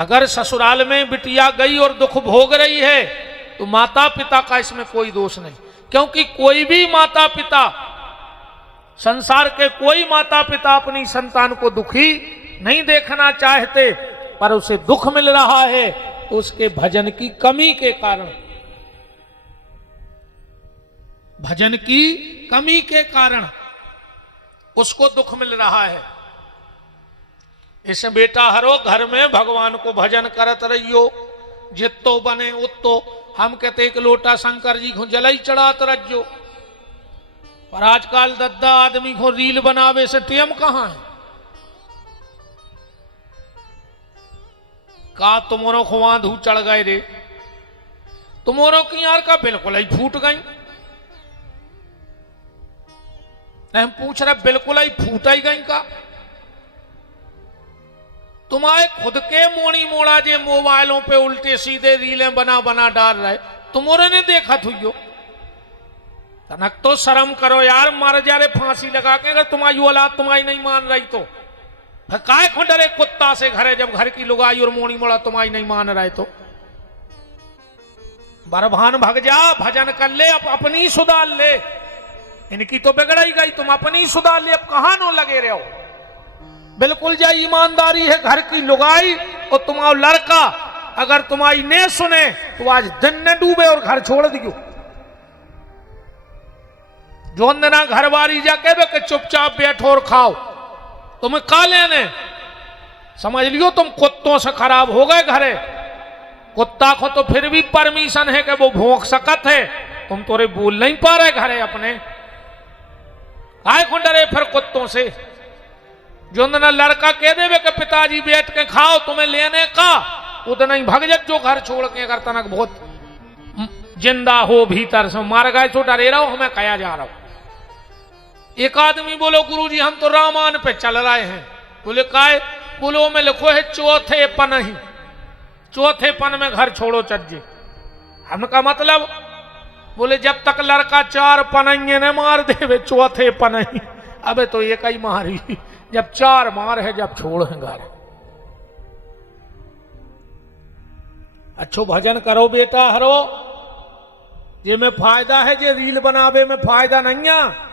अगर ससुराल में बिटिया गई और दुख भोग रही है तो माता पिता का इसमें कोई दोष नहीं, क्योंकि कोई भी माता पिता, संसार के कोई माता पिता अपनी संतान को दुखी नहीं देखना चाहते, पर उसे दुख मिल रहा है तो उसके भजन की कमी के कारण, भजन की कमी के कारण उसको दुख मिल रहा है। इसे बेटा हरो घर में भगवान को भजन करत रहियो, जितो बने उतो। हम कहते एक लोटा शंकर जी को जलाई चढ़ात रहियो, पर आजकल दद्दा आदमी को रील बनावे से टेम कहां है। का तुमरो खुआ धू चढ़ गए रे, तुमरो की यार का बिल्कुल ही फूट गई। हम पूछ रहे बिल्कुल ही फूट ही गई का। तुम्हारे खुद के मोड़ी मोड़ा जे मोबाइलों पे उल्टे सीधे रीलें बना बना डाल रहे, तुमोरे ने देखा थुयो। तनक तो शर्म करो यार, मार जा रे फांसी लगा के। अगर तुम्हारी औलाद तुम्हारी नहीं मान रही तो काय खो डरे कुत्ता से घरे, जब घर की लुगाई और मोड़ी मोड़ा तुम्हारी नहीं मान रहे तो बरभान भग जा, भजन कर ले, अपनी सुधार ले। इनकी तो बिगड़ ही गई, तुम अपनी सुधार ले, अब कहां नो लगे रहे हो। बिल्कुल जा ईमानदारी है घर की लुगाई और तुम्हारा लड़का अगर तुम्हारी ने सुने तो आज दिन ने डूबे और घर छोड़ दियो। जो ना घर बारी जाके के चुपचाप बैठो और खाओ, तुम्हें का लेने। समझ लियो तुम कुत्तों से खराब हो गए घरे। कुत्ता को तो फिर भी परमिशन है कि वो भौंक सकत है, तुम तोरे बोल नहीं पा रहे घरे अपने। काय को डरे फिर कुत्तों से। जो ना लड़का कह देवे कि पिताजी बैठ के खाओ तुम्हें लेने का, उतना ही भग जो घर छोड़ के। अगर तनक बहुत जिंदा हो भीतर से, मार गए तो डरे रहो, हमें कया जा रहा हो। एक आदमी बोलो गुरुजी हम तो रामायण पे चल रहे हैं। बोले काय? बोलो में लिखो है चौथे पन ही, चौथे पन में घर छोड़ो चज्जे। हमका मतलब बोले जब तक लड़का चार पनइये न मार देवे चौथे पन ही। अबे तो एक ही मारी, जब चार मार है जब छोड़ है घर। अच्छो भजन करो बेटा हरो, जे में फायदा है, जे रील बनावे में फायदा नहीं है।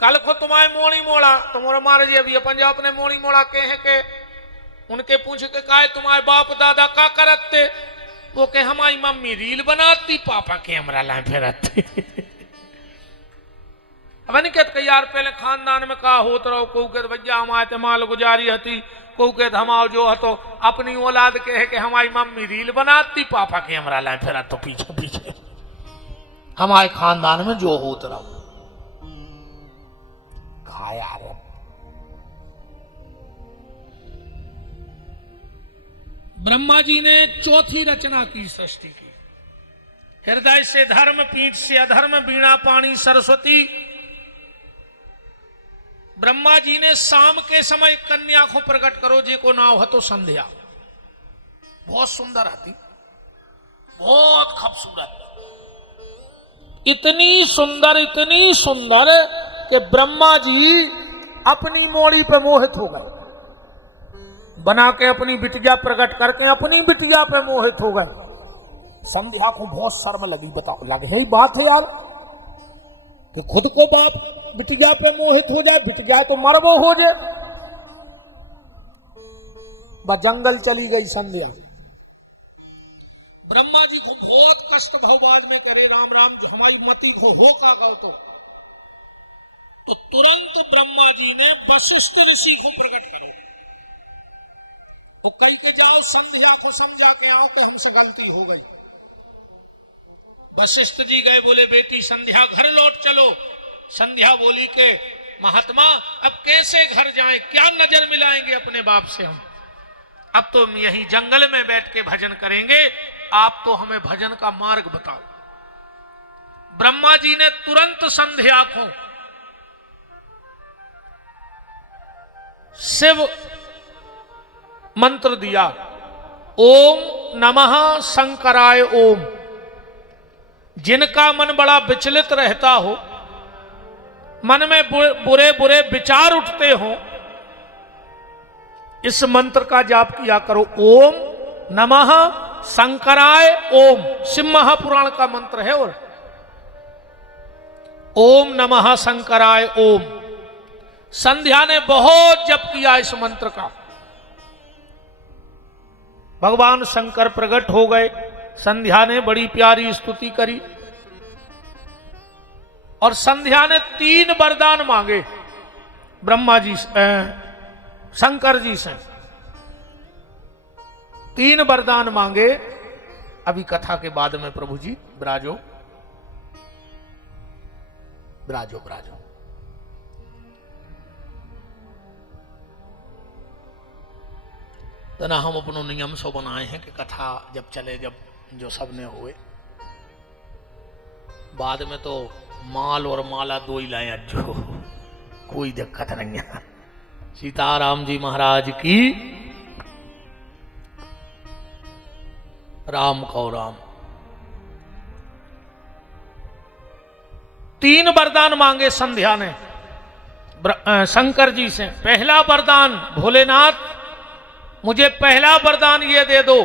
कल को तुम्हारे मोड़ी मोड़ा तुम्हारा मार जी अभी पंजाब ने मोड़ी मोड़ा के हैं के उनके पूछ के कहा तुम्हारे बाप दादा का करते, वो के हमारी मम्मी रील बनाती, पापा कैमरा लाए फिरते। अब नहीं कहते यार पहले खानदान में कहा होत रहो, को कहते भैया हमारे ते माल गुजारी हती, को कहते हमारा जो हतो अपनी औलाद के है कि हमारी मम्मी रील बनाती, पापा कैमरा लाए फिरत तो पीछे पीछे। हमारे खानदान में जो होत रहो यार। ब्रह्मा जी ने चौथी रचना की सृष्टि की। हृदय से धर्म, पीठ से अधर्म, बीणा पाणी सरस्वती। ब्रह्मा जी ने शाम के समय कन्या को प्रकट करो, जे को नाव है तो संध्या। बहुत सुंदर आती, बहुत खूबसूरत, इतनी सुंदर कि ब्रह्मा जी अपनी मोड़ी पे मोहित हो गए। बना के अपनी बिटिया प्रकट करके अपनी बिटिया पे मोहित हो गए। संध्या को बहुत शर्म लगी। बताओ, लगे यही बात है यार कि खुद को बाप बिटिया पे मोहित हो जाए, बिटिया तो मरबो हो जाए। बस जंगल चली गई संध्या। ब्रह्मा जी को बहुत कष्ट भवबाज में करे, राम राम जो हमारी मति को हो का गाओ तो तुरंत ब्रह्मा जी ने वशिष्ठ ऋषि को प्रकट करो। वो कही के जाओ संध्या को समझा के आओ कि हमसे गलती हो गई। वशिष्ठ जी गए, बोले बेटी संध्या घर लौट चलो। संध्या बोली के महात्मा अब कैसे घर जाएं, क्या नजर मिलाएंगे अपने बाप से हम। अब तो यही जंगल में बैठ के भजन करेंगे, आप तो हमें भजन का मार्ग बताओ। ब्रह्मा जी ने तुरंत संध्या को शिव मंत्र दिया, ओम नमः शंकराय ओम। जिनका मन बड़ा विचलित रहता हो, मन में बुरे बुरे विचार उठते हो, इस मंत्र का जाप किया करो। ओम नमः शंकराय ओम, शिव महापुराण का मंत्र है। और ओम नमः शंकराय ओम, संध्या ने बहुत जप किया इस मंत्र का। भगवान शंकर प्रकट हो गए। संध्या ने बड़ी प्यारी स्तुति करी और संध्या ने 3 वरदान मांगे ब्रह्मा जी शंकर जी से। 3 वरदान मांगे। अभी कथा के बाद में प्रभु जी विराजो विराजो विराजो। तो ना हम अपनो नियम सो बनाए हैं कि कथा जब चले, जब जो सबने हुए, बाद में तो माल और माला 2 ही लाए जो, कोई दिक्कत नहीं है। सीताराम जी महाराज की राम को राम। 3 वरदान मांगे संध्या ने शंकर जी से। पहला वरदान, भोलेनाथ मुझे पहला वरदान ये दे दो,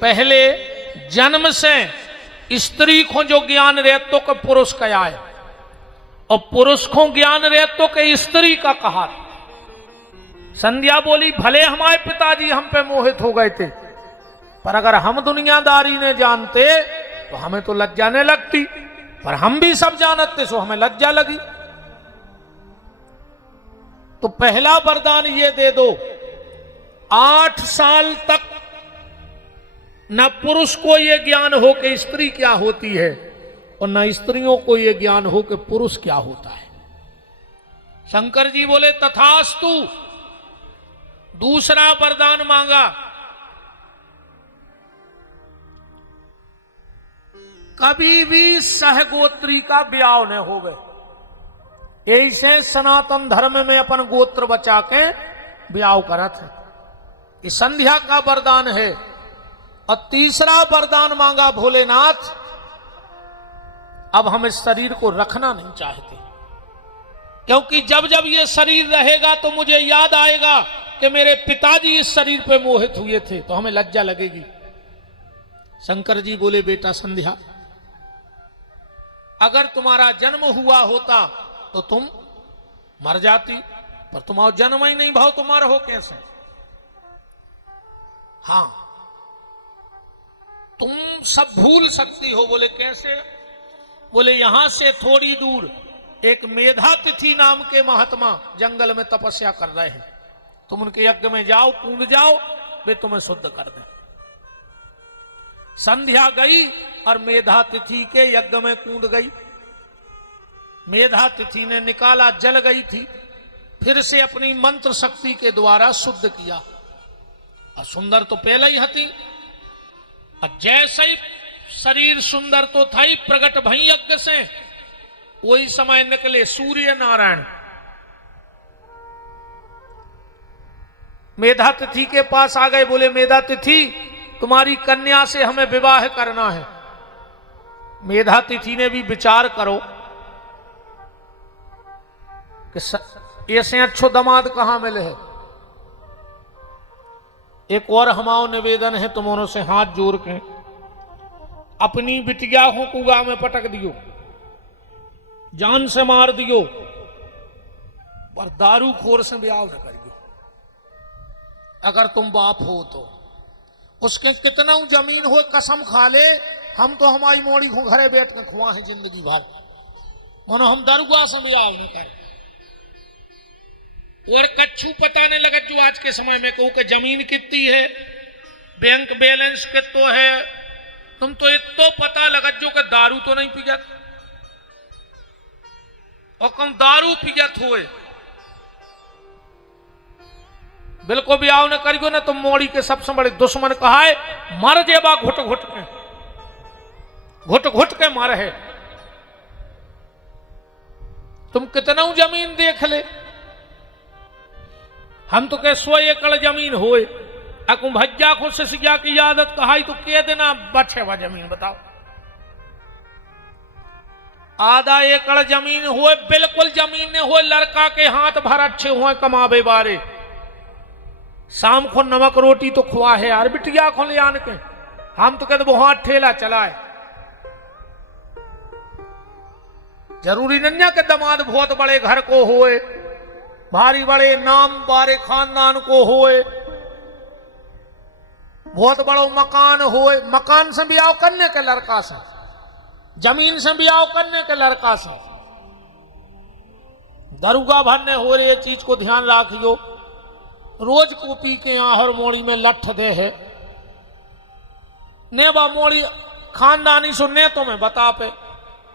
पहले जन्म से स्त्री को जो ज्ञान रहतो के पुरुष का आए, और पुरुष को ज्ञान रहतो के स्त्री का कहा। संध्या बोली भले हमारे पिताजी हम पे मोहित हो गए थे, पर अगर हम दुनियादारी ने जानते तो हमें तो लज्जा नहीं लगती, पर हम भी सब जानते सो हमें लज्जा लगी। तो पहला वरदान ये दे दो, 8 साल तक न पुरुष को यह ज्ञान हो कि स्त्री क्या होती है, और न स्त्रियों को यह ज्ञान हो कि पुरुष क्या होता है। शंकर जी बोले तथास्तु। दूसरा वरदान मांगा, कभी भी सहगोत्री का ब्याह न होवे। ऐसे सनातन धर्म में अपन गोत्र बचा के ब्याह करत है। इस संध्या का वरदान है। और तीसरा वरदान मांगा भोलेनाथ, अब हम इस शरीर को रखना नहीं चाहते, क्योंकि जब जब ये शरीर रहेगा तो मुझे याद आएगा कि मेरे पिताजी इस शरीर पे मोहित हुए थे, तो हमें लज्जा लगेगी। शंकर जी बोले बेटा संध्या, अगर तुम्हारा जन्म हुआ होता तो तुम मर जाती, पर तुम्हारा जन्म ही नहीं भाव, तुम मर हो कैसे? हां, तुम सब भूल सकती हो। बोले कैसे? बोले यहां से थोड़ी दूर एक मेधातिथि नाम के महात्मा जंगल में तपस्या कर रहे हैं, तुम उनके यज्ञ में जाओ, कूद जाओ, वे तुम्हें शुद्ध कर दें। संध्या गई और मेधातिथि के यज्ञ में कूद गई। मेधातिथि ने निकाला, जल गई थी, फिर से अपनी मंत्र शक्ति के द्वारा शुद्ध किया। और सुंदर तो पहले ही हती, और जैसे ही शरीर सुंदर तो था ही, प्रकट भई यज्ञ से, वही समय निकले सूर्य नारायण। मेधातिथि के पास आ गए, बोले मेधातिथि तुम्हारी कन्या से हमें विवाह करना है। मेधातिथि ने भी विचार करो कि ऐसे अच्छो दामाद कहां मिले है। एक और हमारा निवेदन है, तुमों से हाथ जोड़ के अपनी बिटिया को कुआ में पटक दियो, जान से मार दियो, पर दारू खोर से ब्याह न करियो। अगर तुम बाप हो तो उसके कितना जमीन हो कसम खा ले, हम तो हमारी मोड़ी को घरे बैठ के खुआ है जिंदगी भर, मनो हम दरुआ से ब्याह न कर। और कच्छू पता नहीं लगा जो आज के समय में कहूं कि जमीन कितनी है, बैंक बैलेंस कितो है, तुम तो इतो पता लगा जो कि दारू तो नहीं पीजत, और कम दारू पीजत हुए बिल्कुल भी आओ न करियो ना, तुम मोड़ी के सबसे बड़े दुश्मन कहा है, मर जेबा घुट घुट के मर है। तुम कितना जमीन देख ले, हम तो कह 100 एकड़ जमीन होए, अकु भज्जा को सिसिया की आदत कहाई तो कह देना बचे वा जमीन। बताओ, आधा एकड़ जमीन होए, बिल्कुल जमीन ने होए, लड़का के हाथ भर अच्छे हुए कमावे बारे, शाम को नमक रोटी तो खुआ है यार बिटिया को ले आन के, हम तो कहते वो हाथ ठेला चलाए। जरूरी नहीं के दामाद बहुत बड़े घर को होए, भारी बड़े नाम बारे खानदान को होए, बहुत बड़ो मकान होए। मकान से ब्याह करने के लड़का से, जमीन से ब्याह करने के लड़का से दरुगा भरने हो रही चीज को ध्यान रखियो। रोज को पी के आहर मोड़ी में लठ दे है ने बा मोड़ी खानदानी सुनने तो मैं बता पे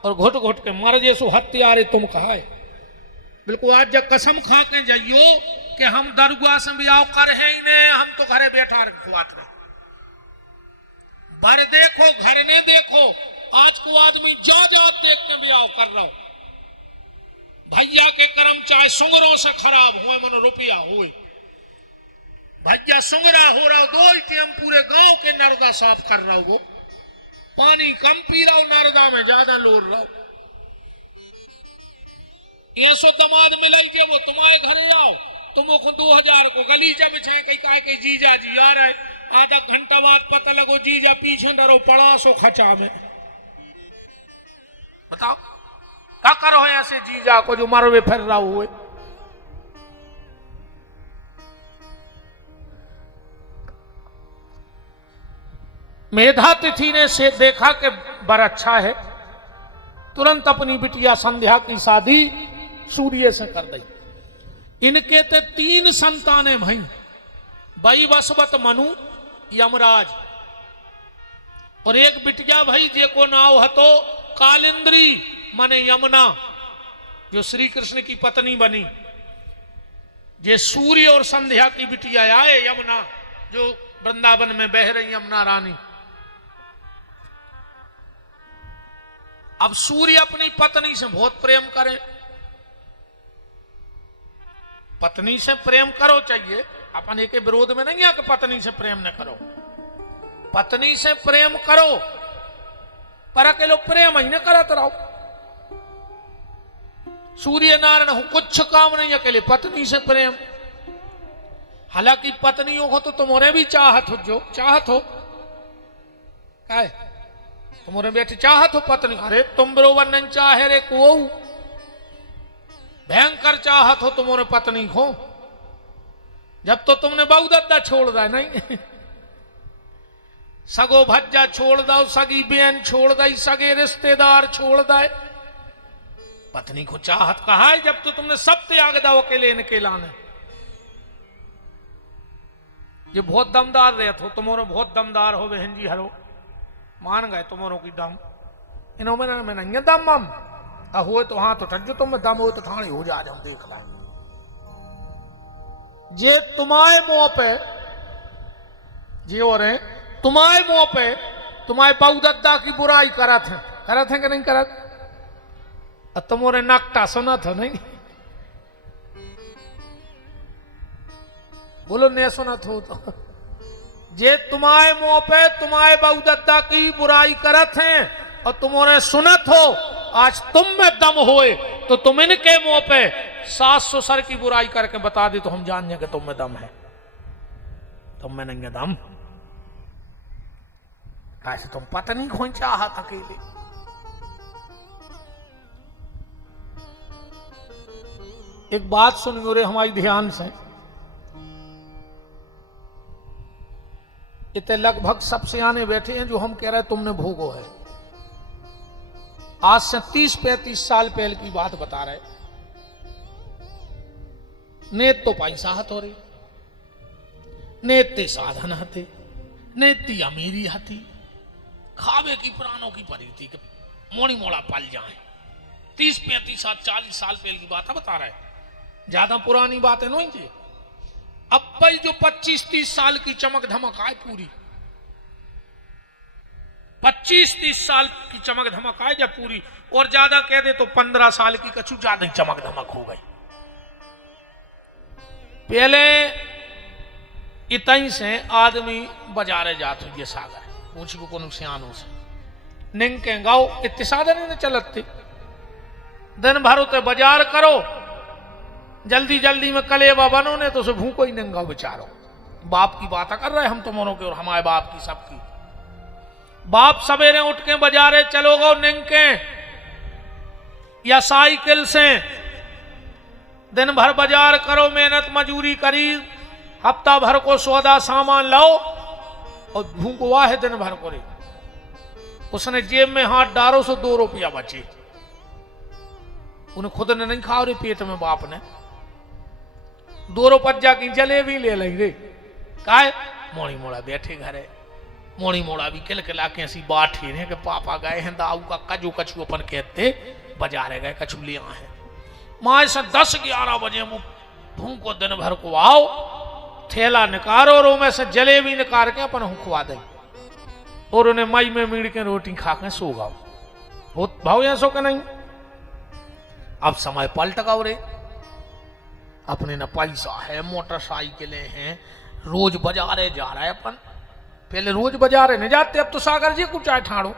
और घुट घुट के मर जैसो हत्यारे तुम कहा है। बिल्कुल आज जब कसम खा के जाइयो कि हम दरुगा से ब्याह कर है ही ने, हम तो घरे बैठा रखवात रहे। बर देखो घर ने देखो, आज को आदमी जा देख के ब्याह कर रहा हो। भैया के कर्म चाहे सुंगरों से खराब हो मनो रुपया हो, भैया सुंगरा हो रहा हो, दो टाइम पूरे गांव के नर्दा साफ कर रहा हो, पानी कम पी रहा हो, नर्दा में ज्यादा लोर रहा हो। ये सो दमाद मिलाई के वो तुम्हारे घरे आओ, तुम 2000 को गलीचा बिछाए कहीं कहा के जीजा जी आ रहे, आधा घंटा बाद पता लगो जीजा पीछे डरो पड़ा सो खचा में। बताओ क्या करो ऐसे जीजा को जो मरवे फिर रहा हुए। मेधा तिथि ने से देखा कि बर अच्छा है, तुरंत अपनी बिटिया संध्या की शादी सूर्य से कर दी। इनके ते 3 संतानें भई, वैवस्वत मनु यमराज, और एक बिटिया भाई जे को नाव हतो कालिंद्री माने यमुना, जो श्री कृष्ण की पत्नी बनी। जे सूर्य और संध्या की बिटिया आए यमुना, जो वृंदावन में बह रही यमुना रानी। अब सूर्य अपनी पत्नी से बहुत प्रेम करे, पत्नी से प्रेम करो चाहिए, अपन एक विरोध में नहीं है कि पत्नी से प्रेम न करो, पत्नी से प्रेम करो, पर अकेलो प्रेम ही न करत रहो। सूर्य नारायण हो कुछ काम नहीं, अकेले पत्नी से प्रेम। हालांकि पत्नियों को तो तुम्हारे भी चाहत हो, जो चाहत हो क्या है तुम्हारे बैठे चाहत हो पत्नी। अरे तुम बरोबर नहीं चाहे रे को, भयंकर चाहत हो तुम्हारे पत्नी को, जब तो तुमने बहुदत्ता छोड़ दिया नहीं, सगो भज्जा छोड़ दो, सगी बहन छोड़ दी, सगे रिश्तेदार छोड़ दे, पत्नी को चाहत कहा है जब तो तुमने सब त्याग दो अकेले इनके लाने। ये बहुत दमदार रहे हो, तुम्हारे बहुत दमदार हो बहन जी, हरो मान गए तुम्हारों की दम, इन्होंने में नहीं है दम हम हो तो हाँ तो ठज तुम दम हो तो थाने हो जा, हम देख ला। जे तुम्हारे मुंह पे जी हो रहे, तुम्हारे मुंह पे तुम्हारे बहुदत्ता की बुराई करत है कि नहीं करत? तुम्हारे नकटा सुना था नहीं, बोलो नहीं सुना तो जे तुम्हारे मुंह पे तुम्हारे बहुदत्ता की बुराई करत हैं और तुम्हारे सुनत हो, आज तुम में दम होए तो तुम इनके मुंह पे 700 सर की बुराई करके बता दे तो हम जान जाए कि तुम में दम है, तुम में नहीं है दम। कैसे तुम पत्नी को चाहत अकेले, एक बात सुनियो रे हमारी ध्यान से, इतने लगभग सब सियाने बैठे हैं जो हम कह रहे हैं तुमने भोगो है। आज से 30-35 साल पहले की बात बता रहे, नेत तो पैसा हथ हो रही, नेते साधन हथे, नेती अमीरी हथी, खावे की प्राणों की परी थी कि मोड़ी मोड़ा पल जाए। 30-35 साल 40 साल पहले की बात है बता रहे, ज्यादा पुरानी बात है नहीं जी। अब भाई जो 25-30 साल की चमक धमक आए पूरी, 25-30 साल की चमक धमक आए जब पूरी, और ज्यादा कह दे तो 15 साल की कछु ज्यादा ही चमक धमक हो गई। पहले इतनी से आदमी बाजारे जात हुई सागर पूछ को कोनो सियानों से, निंग के गाओ इतने साधन नहीं चलते, दिन भर उते बाजार करो, जल्दी जल्दी में कलेवा बनो ने तो उसे भूखो ही नंगा बेचारो। बाप की बात कर रहे हम तुमों के और हमारे बाप की सबकी। बाप सवेरे उठ के बाजारे चलो गो निंके या साइकिल से, दिन भर बाजार करो, मेहनत मजूरी करी, हफ्ता भर को सौदा सामान लाओ और भूखवा है दिन भर को रे। उसने जेब में हाथ डालो सो 2 रुपया बचे, उन्हें खुद ने नहीं खाओ रे पेट में, बाप ने 2 रुपया की जलेबी ले लेंगे। काय मोड़ी मोड़ा बैठे घरे, मोड़ी मोड़ा भी किल किला के ऐसी बात ही रहे कि पापा गए हैं दाऊ का कजू कछू अपन कहते बाजारे गए कछू लिया है। माँ से 10-11 बजे भूख को दिन भर को आओ, थैला निकारो और में से जलेबी निकाल के अपन खुआ दे और उन्हें मई में मीड़ के रोटी खा के सो गाओ। हो भाव या सो के नहीं। अब समय पलट गाओ रे, अपने न पैसा है, मोटरसाइकिलें हैं, रोज बाजारे जा रहा है अपन। पहले रोज बाजारे नहीं जाते, अब तो सागर जी को चाहे ठाड़ो,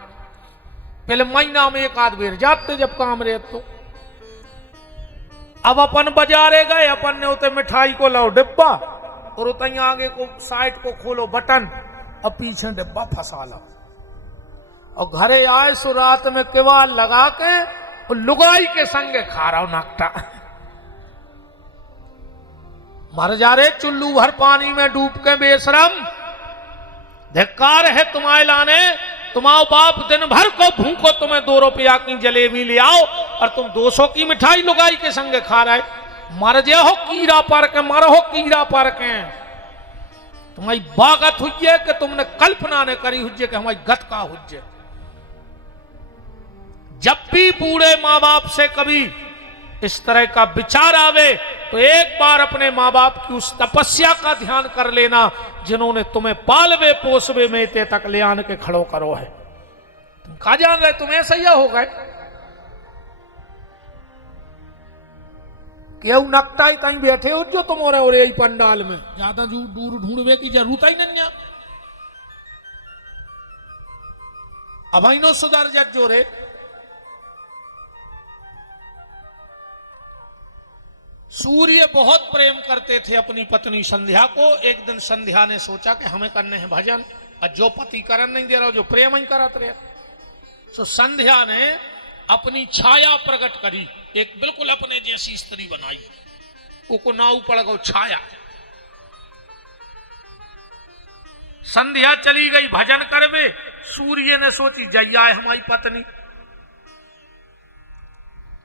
पहले महीना में 1-8 बेर जाते जब काम रहे तो। अब अपन बाजारे गए, अपन ने उते मिठाई को लाओ डिब्बा और उतई आगे को साइड को खोलो बटन और पीछे डिब्बा फंसा लो और घरे आए सो रात में किवाड़ लगा के और लुगाई के संगे खा रहा हूं नाकटा। मर जा रे चुल्लू भर पानी में डूब के बेशरम, धिक्कार है तुम्हारे लाने। तुम्हारा बाप दिन भर को भूखो, तुम्हें 2 रुपया की जलेबी ले आओ और तुम 200 की मिठाई लुगाई के संगे खा रहे। मर जे हो कीड़ा पर के, मर हो कीड़ा पर के। तुम्हारी बागत हुई है कि तुमने कल्पना ने करी हुई कि हमारी गत का हुई। जब भी बूढ़े माँ बाप से कभी इस तरह का विचार आवे तो एक बार अपने माँ बाप की उस तपस्या का ध्यान कर लेना जिन्होंने तुम्हें पालवे पोसवे मेते तक ले आने के खड़ो करो है। तुम कहा जान रहे तुम ऐसा ही हो गए। क्यों नकटा ही कहीं बैठे हो जो तुम और यही पंडाल में, ज्यादा दूर ढूंढवे की जरूरत ही नहीं। अब नो सुधर जग जो रे। सूर्य बहुत प्रेम करते थे अपनी पत्नी संध्या को। एक दिन संध्या ने सोचा कि हमें करने हैं भजन, और जो पति करन नहीं दे रहा जो प्रेम ही करत रहे। तो संध्या ने अपनी छाया प्रकट करी, एक बिल्कुल अपने जैसी स्त्री बनाई, वो नाव पड़ गो छाया। संध्या चली गई भजन करवे, सूर्य ने सोची जैया है हमारी पत्नी।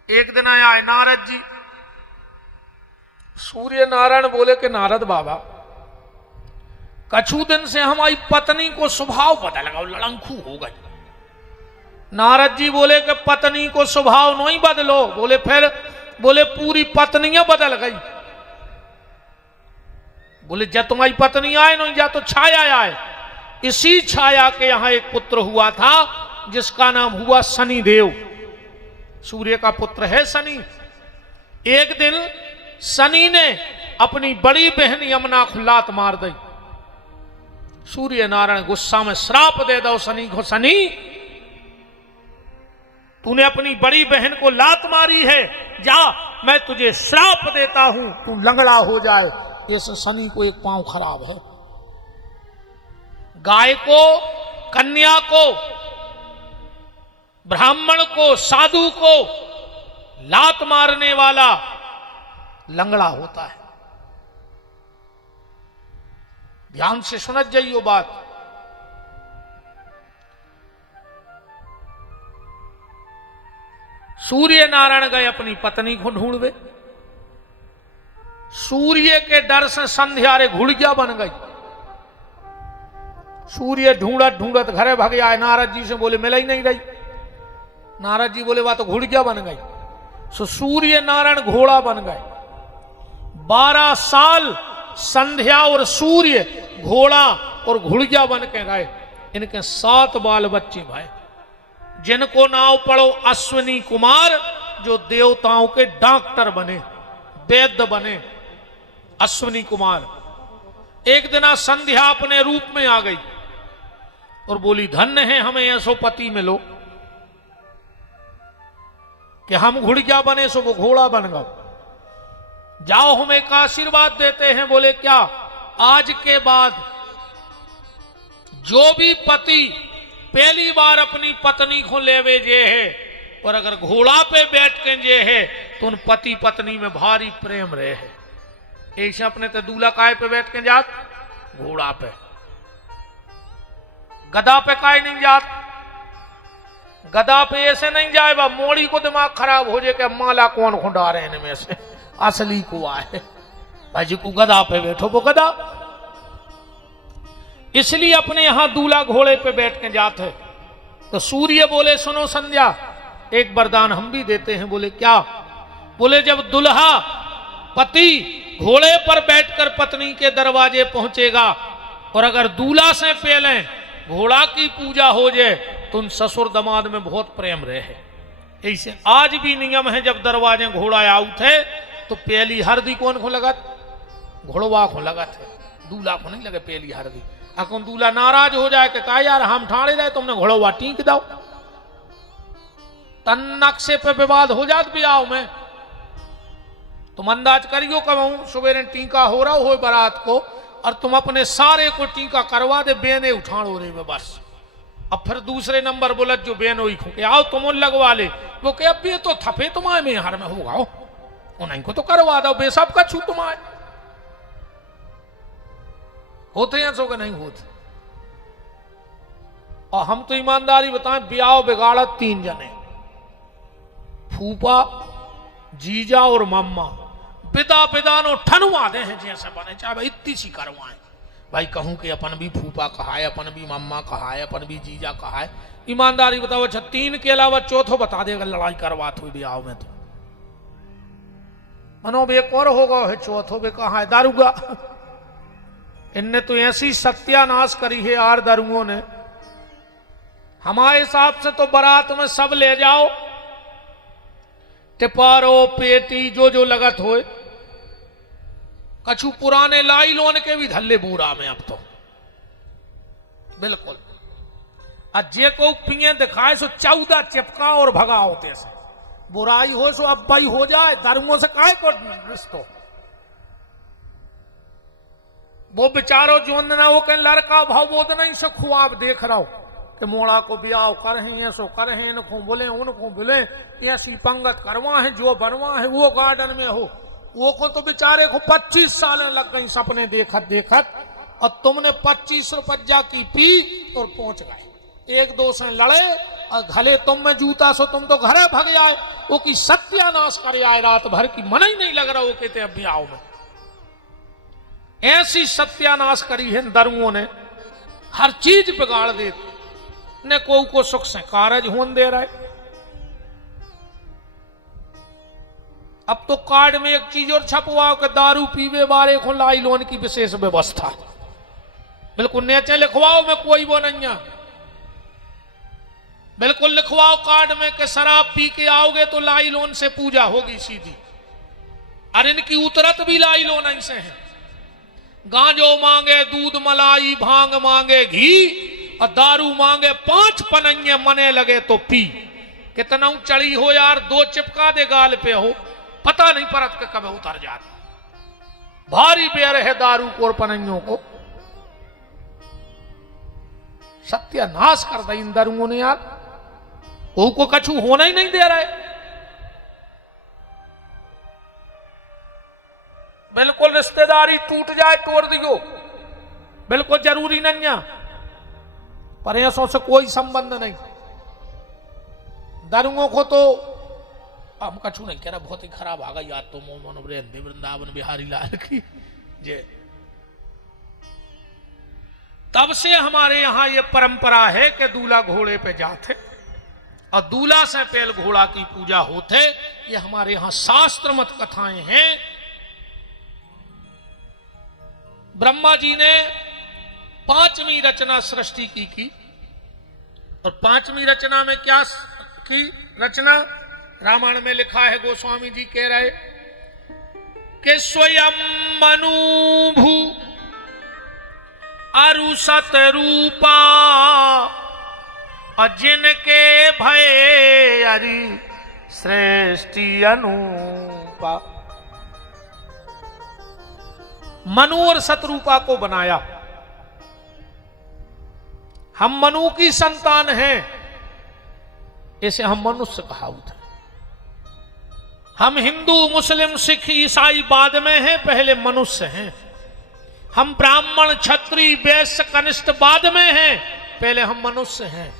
एक दिन आया नारद जी। सूर्य नारायण बोले कि नारद बाबा, कछु दिन से हमारी पत्नी को स्वभाव पता लगा, लड़ंखू हो गई। नारद जी बोले कि पत्नी को स्वभाव नहीं बदलो। बोले फिर? बोले पूरी पत्नियां बदल गई। बोले जब तुम्हारी पत्नी आए नहीं जा तो छाया आए। इसी छाया के यहां एक पुत्र हुआ था जिसका नाम हुआ शनि देव। सूर्य का पुत्र है शनि। एक दिन शनि ने अपनी बड़ी बहन यमुना को लात मार दी। सूर्य नारायण गुस्सा में श्राप दे दो शनि को, शनि तूने अपनी बड़ी बहन को लात मारी है, जा मैं तुझे श्राप देता हूं, तू लंगड़ा हो जाए। ऐसे शनि को एक पांव खराब है। गाय को, कन्या को, ब्राह्मण को, साधु को लात मारने वाला लंगड़ा होता है। ध्यान से सुनत जाइयो बात। सूर्य नारायण गए अपनी पत्नी को ढूंढवे। सूर्य के डर से संध्या रे घुड़िया बन गई। सूर्य ढूंढत ढूंढत घरे भागे आए। नारद जी से बोले मिल ही नहीं रही। नारद जी बोले वह तो घुड़िया बन गई। सो सूर्य नारायण घोड़ा बन गए। 12 साल संध्या और सूर्य घोड़ा और घुड़िया बन के गए। इनके 7 बाल बच्चे भाई, जिनको नाम पढ़ो अश्विनी कुमार, जो देवताओं के डॉक्टर बने, वैद्य बने। अश्विनी कुमार। एक दिन संध्या अपने रूप में आ गई और बोली धन्य है हमें ऐसो पति मिलो कि हम घुड़िया बने सो वो घोड़ा बन गए। जाओ हम एक आशीर्वाद देते हैं। बोले क्या? आज के बाद जो भी पति पहली बार अपनी पत्नी को लेवे जे है और अगर घोड़ा पे बैठ के जे है तो उन पति पत्नी में भारी प्रेम रहे है। ऐसे अपने तो दूल्हा काय पे बैठ के जात, घोड़ा पे। गधा पे काय नहीं जात, गधा पे ऐसे नहीं जाए बा मोड़ी को दिमाग खराब हो जाए कि माला कौन खुंडा रहे इनमें से, असली को आए भाई जी को गधा पे बैठो वो गधा। इसलिए अपने यहां दूल्हा घोड़े पे बैठ के जाते। तो सूर्य बोले सुनो संध्या, एक वरदान हम भी देते हैं। बोले क्या? बोले जब दुल्हा पति घोड़े पर बैठकर पत्नी के दरवाजे पहुंचेगा और अगर दूल्हा से पहले घोड़ा की पूजा हो जाए तो उन ससुर दमाद में बहुत प्रेम रहे। ऐसे आज भी नियम है, जब दरवाजे घोड़ा आउट है तो पहली हरदी कौन को लगत? घोड़वा को लगत है, दूल्हा को नहीं लगे पहली हरदी। अकौन दूल्हा नाराज हो जाए कि कहा यार हम ठाणे रहे तुमने घोड़वा टीक दो, तन नक्शे पे विवाद हो जात ब्याह में। तुम अंदाज करियो कहूं सुबह टीका हो रहा हो बारात को और तुम अपने सारे को टीका करवा दे, बेने उठाड़ो रे बस। अब फिर दूसरे नंबर बोलत जो बेन हुई खो के आओ तुम लगवा ले, वो के अब ये तो थपे तुम्हारे में हर में होगा उन्हीं को तो करवा दो, बेसब का छू तुम्हारे होते हैं सो के नहीं होते। और हम तो ईमानदारी बताएं ब्याह बिगाड़त 3 जने, फूफा जीजा और मम्मा। बिदा बिदानो ठनवा दे हैं जैसे बने, चाहे भाई इतनी सी करवाएं। भाई कहूं कि अपन भी फूफा कहा है, अपन भी मम्मा कहा है, अपन भी जीजा कहा है। ईमानदारी बताओ अच्छा 3 के अलावा चौथो बता देगा लड़ाई करवात हुई ब्याह में तो मनो एक और होगा है, चौथो भी कहा है दारूगा। इनने तो ऐसी सत्यानाश करी है यार दारुओं ने। हमारे हिसाब से तो बारात में सब ले जाओ, टिपारो पेटी जो जो लगत होए, कछु पुराने लाई लोन के भी धल्ले बूरा में अब तो बिल्कुल। अजे को पिए दिखाए सो 14 चिपका और भगा होते से, बुराई हो सो अब भाई हो जाए, दारुओं से काहे को रिश्तो। वो बेचारो जो ना वो कहीं लड़का भाव वो नहीं से खुआब देख रहा हो कि मोड़ा को ब्याह कर हैं सो कर हैं, इनको बोले उनको बोले, ऐसी पंगत करवा है जो बनवा है वो गार्डन में हो। वो को तो बेचारे को 25 साल लग गई सपने देखत देखत, और तुमने 25 रुपया की पी और पहुंच गए। 1-2 से लड़े और घले तुम में जूता सो तुम तो घरे भग आए। वो की सत्यानाश करे आए रात भर की, मन ही नहीं लग रहा वो कहते अब ब्याह में। ऐसी सत्यानाश करी है दरुओं ने, हर चीज बिगाड़ दे ने, को सुख से कारज होन दे रहा है। अब तो कार्ड में एक चीज और छपवाओ कि दारू पीवे बारे को लाई लोन की विशेष व्यवस्था, बिल्कुल नीचे लिखवाओ में कोई वो नहीं है। बिल्कुल लिखवाओ कार्ड में कि शराब पी के आओगे तो लाई लोन से पूजा होगी सीधी। और इनकी उतरत भी लाई लोन ऐसे है, गांजो मांगे दूध मलाई, भांग मांगे घी, और दारू मांगे 5 पनैये, मने लगे तो पी। कितना चढ़ी हो यार, 2 चिपका दे गाल पे हो, पता नहीं परत के कब उतर जाता। भारी बेर है दारू को और पनैयों को, सत्यानाश कर दी इन दारुओं ने यार। को कछु होना ही नहीं दे रहे। बिल्कुल रिश्तेदारी टूट जाए तोड़ दियो, बिल्कुल जरूरी नहीं है, पर ऐसों से कोई संबंध नहीं। दारुओं को तो हम कछु नहीं कह रहा, बहुत ही खराब आ गई याद तो मोहन वृंदावन बिहारी लाल की जे। तब से हमारे यहां ये परंपरा है कि दूल्हा घोड़े पे जाते और दूल्हा से पहले घोड़ा की पूजा होते। ये हमारे यहां शास्त्र मत कथाएं हैं। ब्रह्मा जी ने 5वीं रचना सृष्टि की और 5वीं रचना में क्या की रचना? रामायण में लिखा है, गोस्वामी जी कह रहे कि स्वयं मनुभु अरुसत रूपा, और जिनके भय अरि सृष्टि अनूपा। मनु और शत्रुपा को बनाया। हम मनु की संतान हैं, इसे हम मनुष्य कहावत है। हम हिंदू मुस्लिम सिख ईसाई बाद में हैं, पहले मनुष्य हैं। हम ब्राह्मण क्षत्रिय वैश्य कनिष्ठ बाद में हैं, पहले हम मनुष्य हैं।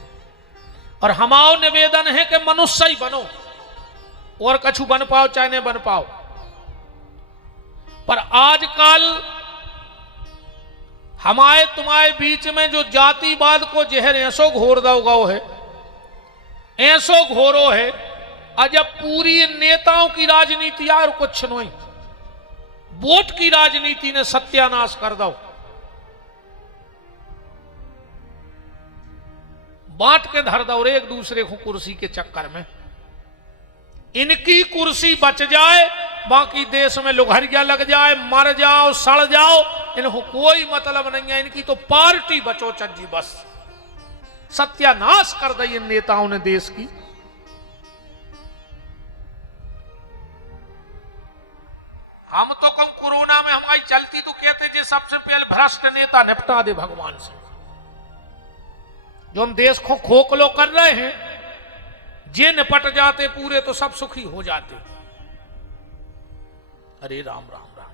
और हमारा निवेदन है कि मनुष्य ही बनो, और कछु बन पाओ चाहे नहीं बन पाओ। पर आजकल हमारे तुम्हारे बीच में जो जातिवाद को जहर ऐसो घोर दो गो है, ऐसो घोरो है, अजब पूरी नेताओं की राजनीति और कुछ नहीं, वोट की राजनीति ने सत्यानाश कर दो। बांट के धर दो एक दूसरे को कुर्सी के चक्कर में। इनकी कुर्सी बच जाए, बाकी देश में लुघरिया लग जाए, मर जाओ सड़ जाओ, इनको कोई मतलब नहीं है। इनकी तो पार्टी बचो चज्जी, बस सत्यानाश कर दी इन नेताओं ने देश की। हम तो कम कोरोना में हमारी चलती तो कहते थे सबसे पहले भ्रष्ट नेता निपटा दे भगवान से। जो हम देश को खोखलो कर रहे हैं, जे निपट जाते पूरे तो सब सुखी हो जाते। अरे राम राम राम,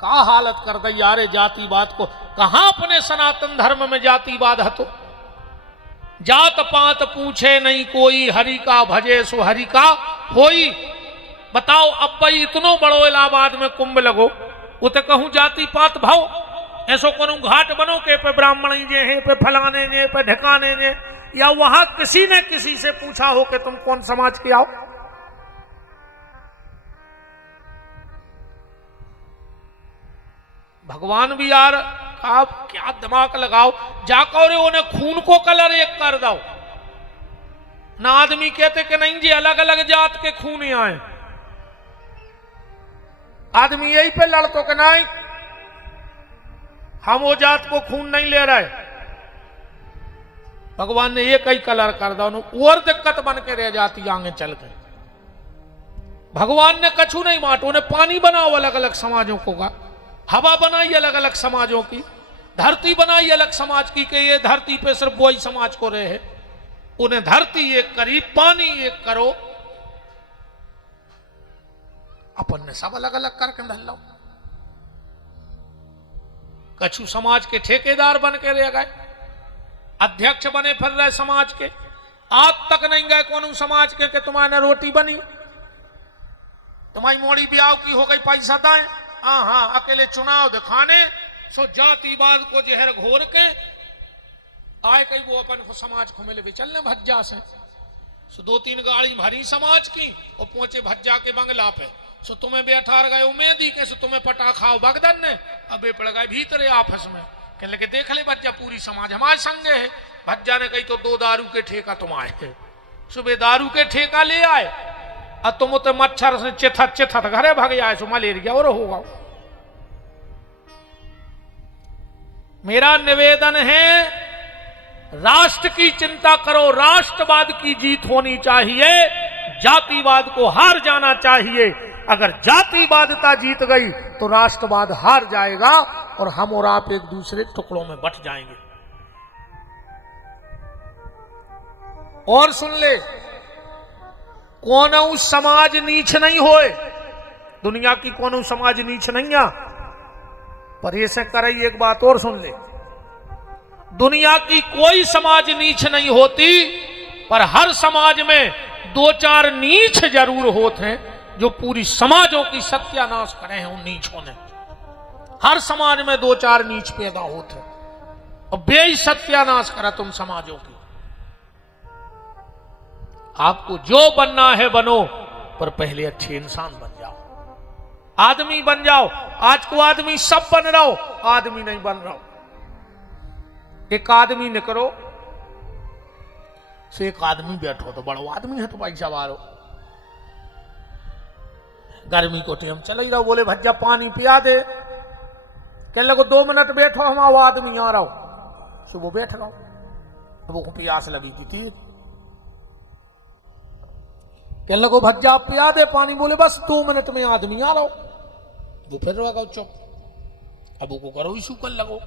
का हालत कर दी यार जातिवाद को। कहां अपने सनातन धर्म में जातिवाद है? तो जात पात पूछे नहीं कोई, हरि का भजे सो हरि का होई। बताओ अब भाई इतनो बड़ो इलाहाबाद में कुंभ लगो, वो तो कहूं जाति पात भाव, ऐसो को घाट बनो के पे ब्राह्मण जे हैं, पे फलाने जे, पे ढकाने जे, या वहां किसी ने किसी से पूछा हो कि तुम कौन समाज के आओ? भगवान भी यार आप क्या दिमाग लगाओ, जाकर उन्हें खून को कलर एक कर दो ना। आदमी कहते कि नहीं जी अलग अलग जात के खून आए, आदमी यही पे लड़तो कि नहीं हम वो जात को खून नहीं ले रहे। भगवान ने एक ही कलर कर दो, और दिक्कत बन के रह जाती आगे चल के। भगवान ने कछु नहीं बांटो, ने पानी बनाओ अलग अलग समाजों को का, हवा बनाई अलग अलग समाजों की, धरती बनाई अलग समाज की, कि ये धरती पे सिर्फ वही समाज को रहे है। उन्हें धरती एक करी, पानी एक करो, अपन ने सब अलग अलग करके धर लो। कछु समाज के ठेकेदार बन के रह गए, अध्यक्ष बने फिर रहे समाज के। आज तक नहीं गए कौन समाज के कि तुम्हारे रोटी बनी, तुम्हारी मोड़ी ब्याह की हो गई, पैसा दाए। हाँ अकेले चुनाव दिखाने सो जातिवाद को जहर घोर के आए कई वो अपन को समाज को मिले चलने भज्जा से। सो 2-3 गाड़ी भरी समाज की और पहुंचे भज्जा के बंगला पे। सो तुम्हें बैठार गए उम्मीदी के, सो तुम्हें पटा खाओ बगदन ने, अबे पड़ गए भीतरे आपस में। कहने लगे देख ले भज्जा पूरी समाज हमारे संगे है। भज्जा ने कही तो 2 दारू के ठेका तुम आए थे, सुबह दारू के ठेका ले आए और तुम तो मच्छर से चिथत घरे भाग जाए, सो मलेरिया और होगा। मेरा निवेदन है राष्ट्र की चिंता करो, राष्ट्रवाद की जीत होनी चाहिए, जातिवाद को हार जाना चाहिए। अगर जातिवादता जीत गई तो राष्ट्रवाद हार जाएगा और हम और आप एक दूसरे टुकड़ों में बंट जाएंगे। और सुन ले, कौन समाज नीच नहीं होए, दुनिया की कौन समाज नीच नहीं आ, पर ऐसे करे एक बात और सुन ले, दुनिया की कोई समाज नीच नहीं होती, पर हर समाज में 2-4 नीच जरूर होते हैं जो पूरी समाजों की सत्यानाश करे हैं उन नीचों ने। हर समाज में 2-4 नीच पैदा होते हैं और बेई सत्यानाश करा तुम समाजों की। आपको जो बनना है बनो, पर पहले अच्छे इंसान बन जाओ, आदमी बन जाओ। आज को आदमी सब बन रहा हो, आदमी नहीं बन रहा हो। एक आदमी न करो से एक आदमी बैठो तो बड़ो आदमी है तो पैसा वालो। गर्मी को टाइम चल ही रहा, बोले भज्जा पानी पिया दे, कहने लगो 2 मिनट बैठो हम आओ आदमी आ रहा हो। सुबह बैठ रहा हूं, वो प्यास लगी थी, कहने लगो भज्जा पिया दे पानी, बोले बस 2 मिनट में आदमी आ रहा हो। वो फिर रहा चुप। अब वो करो इशू कर लगो।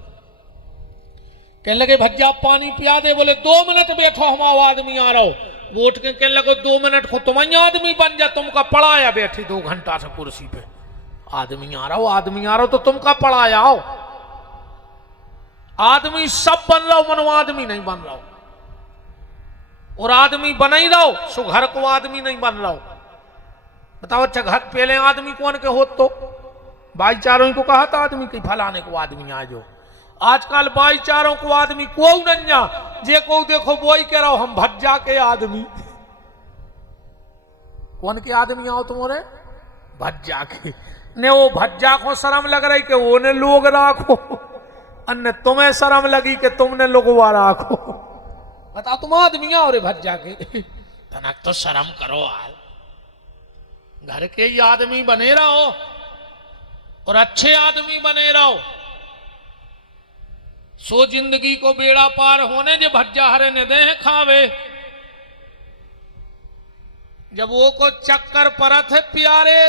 कहने लगे भज्जा पानी पिया दे। बोले 2 मिनट बैठो, हम आदमी आ रहा हो। वो उठ के कहने लगे 2 मिनट को तुम आदमी बन जा, तुमका पढ़ाया बैठी 2 घंटा से कुर्सी पे। आदमी आ रहा हो, आदमी आ रहा हो तो तुमका पढ़ाया हो। आदमी सब बन रहा हो, मनो आदमी नहीं बन रहा हो। और आदमी बना ही रहो सो घर को आदमी नहीं बन रहा हो। बताओ अच्छा, घर पहले आदमी कौन के हो? तो भाईचारों को कहा था आदमी के फलाने को आदमी आ जाओ। आजकल भाईचारों को आदमी को नहीं जा, जे को देखो वो ही कह रहा हो हम भज्जा के आदमी। कौन के आदमी आओ तुम्हारे? भज्जा के। ने वो भज्जा को शर्म लग रही कि वो ने लोग राखो, अन्य तुम्हें शर्म लगी कि तुमने लोगवा राखो। बता तुम आदमी आओ रे भज्जा के। तनक तो शर्म करो यार, घर के ही आदमी बने रहो और अच्छे आदमी बने रहो। सो जिंदगी को बेड़ा पार होने जे भज्जा हरे ने दे खावे। जब वो को चक्कर परत है प्यारे,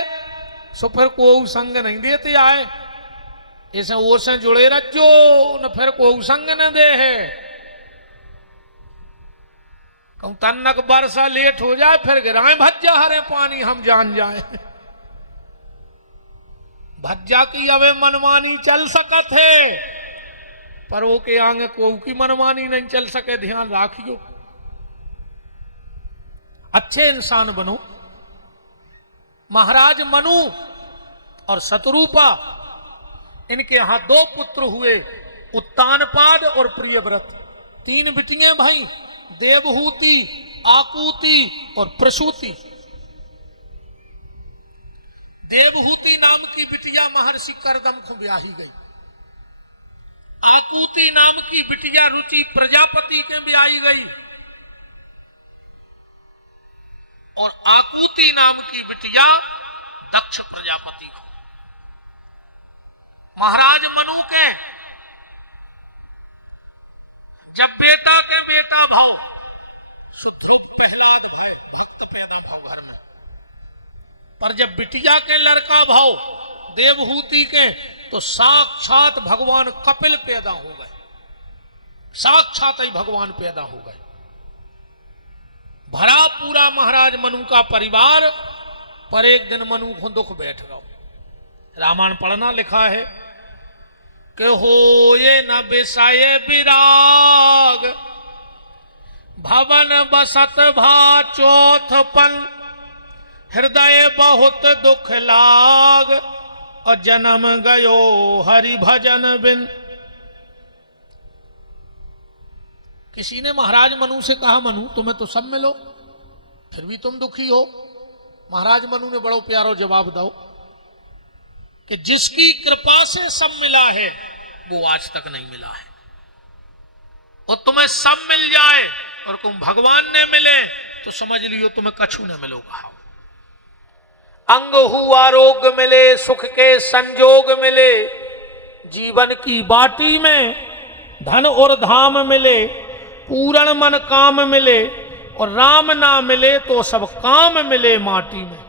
सो फिर को संग नहीं देते आए। ऐसे वो से जुड़े रजो न फिर को संग न दे है। कहूं तन्नक बरसा लेट हो जाए फिर गिराए भज्जा हरे पानी हम जान जाए। भज्जा की अवे मनमानी चल सकत है, पर वो के आगे को की मनमानी नहीं चल सके। ध्यान राखियो, अच्छे इंसान बनो। महाराज मनु और शतरूपा, इनके यहां 2 पुत्र हुए, उत्तानपाद और प्रियव्रत। 3 बिटियां भाई, देवहूति, आकूति और प्रसूति। देवहूति नाम की बिटिया महर्षि करदम को ब्याही गई। आकूति नाम की बिटिया रुचि प्रजापति के ब्याही गई। और आकूति नाम की बिटिया दक्ष प्रजापति को। महाराज मनु के जब बेटा के बेटा भाव सुध्रुव प्रहलाद भक्त पैदा भाव घर में, पर जब बिटिया के लड़का भाव देवहूति के, तो साक्षात भगवान कपिल पैदा हो गए। साक्षात ही भगवान पैदा हो गए। भरा पूरा महाराज मनु का परिवार। पर एक दिन मनु को दुख बैठ गया। रामायण पढ़ना लिखा है कि हो ये न विषय विराग, भवन बसत भा चौथपन, हृदय बहुत दुख लाग, और जन्म गयो हरि भजन बिन। किसी ने महाराज मनु से कहा, मनु तुम्हें तो सब मिलो फिर भी तुम दुखी हो। महाराज मनु ने बड़ो प्यारो जवाब दो कि जिसकी कृपा से सब मिला है वो आज तक नहीं मिला है। और तुम्हें सब मिल जाए और तुम भगवान ने मिले तो समझ लियो तुम्हें कछु न मिलोगा। अंग हुआ रोग मिले, सुख के संजोग मिले, जीवन की बाटी में धन और धाम मिले, पूर्ण मन काम मिले, और राम ना मिले तो सब काम मिले माटी में।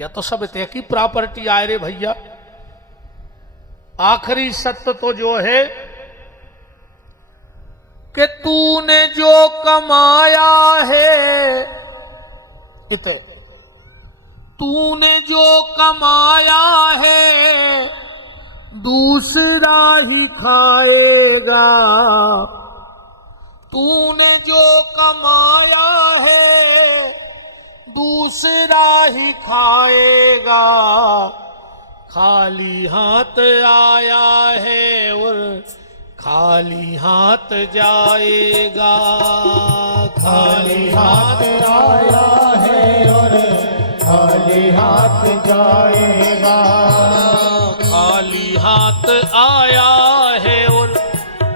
या तो सब तय की प्रॉपर्टी आए रे भैया। आखिरी सत्य तो जो है कि तूने जो कमाया है, तूने जो कमाया है दूसरा ही खाएगा। तूने जो कमाया है दूसरा ही खाएगा। खाली हाथ आया है और खाली हाथ जाएगा। खाली हाथ आया है और खाली हाथ जाएगा। खाली हाथ आया है और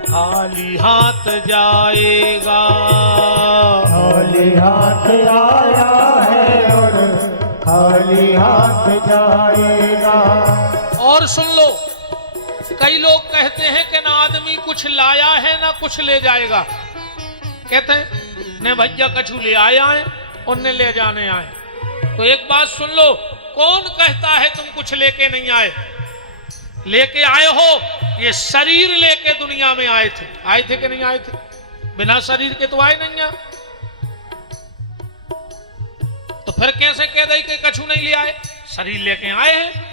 खाली हाथ जाएगा। खाली हाथ आया है और खाली हाथ जाएगा। और सुन लो, कई लोग कहते हैं कि ना आदमी कुछ लाया है ना कुछ ले जाएगा। कहते हैं ने भैया कछु ले आया है और ने ले जाने आए। तो एक बात सुन लो, कौन कहता है तुम कुछ लेके नहीं आए? लेके आए हो, ये शरीर लेके दुनिया में आए थे कि नहीं आए थे? बिना शरीर के तो आए नहीं यहाँ। तो फिर कैसे कह दे कि कछु नहीं ले आए? शरीर लेके आए हैं।